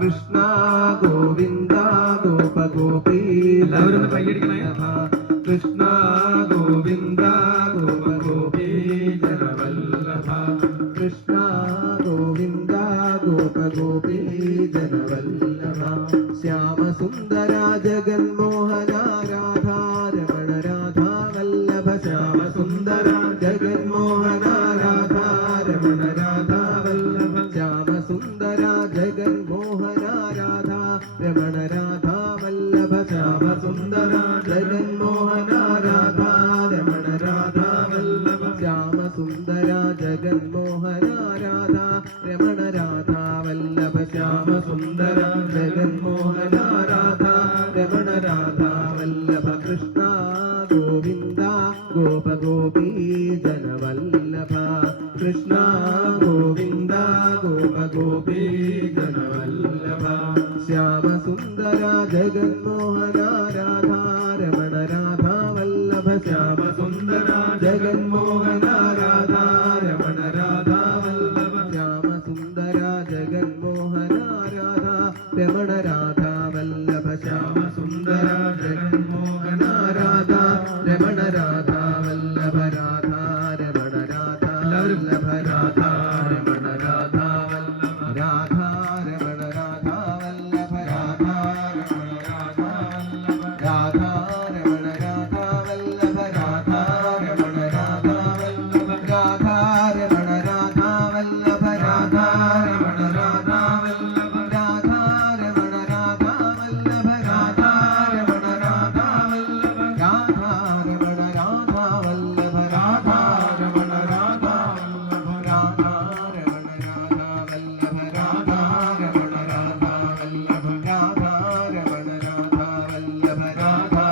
Krishna Govinda ഗോപ Gopi Krishna Govinda ഗോപ Gopi ജനവല്ലഭ Krishna Govinda ഗോപ Gopi ജനവല്ലഭ Shyamasundara ജഗന്മോഹന Radha Ramana Radha Vallabha Shyamasundara ജഗന്മോഹന Radha Ramana Radha Vallabha Shyamasundara ജഗന്മോഹന Radha Ramana Radha Vallabha Shyamasundara ജഗന്മോഹന Radha Ramana Radha Vallabha Shyamasundara ജഗന്മോഹന Radha Ramana Radha Vallabha Shyamasundara ജഗന്മോഹന Radha Ramana Radha Vallabha Krishna Govinda ഗോപ Gopi ജനവല്ലഭ Krishna Govinda ഗോപ Gopi ജനവല്ലഭ Shyamasundara ജഗന്മോഹന Radha Ramana Radha Vallabha Shyamasundara ജഗന്മോഹന Radha Ramana Radha Vallabha Shyamasundara ജഗന്മോഹന Radha Ramana Radha Vallabha Shyamasundara ജഗന്മോഹന Radha Ramana Radha Vallabha Radha Ramana Radha Vallabha Radha Ramana Radha Vallabha Radha Ramana Radha Vallabha Radha Ramana Radha Vallabha Radha Ramana Radha Vallabha Radha Ramana Radha Vallabha Radha Ramana Radha Vallabha Radha Ramana Radha Vallabha Radha Ramana Radha Vallabha Radha Ramana Radha Vallabha Radha Ramana Radha Vallabha Radha Ramana Radha Vallabha Radha Ramana Radha Vallabha Radha Ramana Radha Vallabha Radha Ramana Radha Vallabha Radha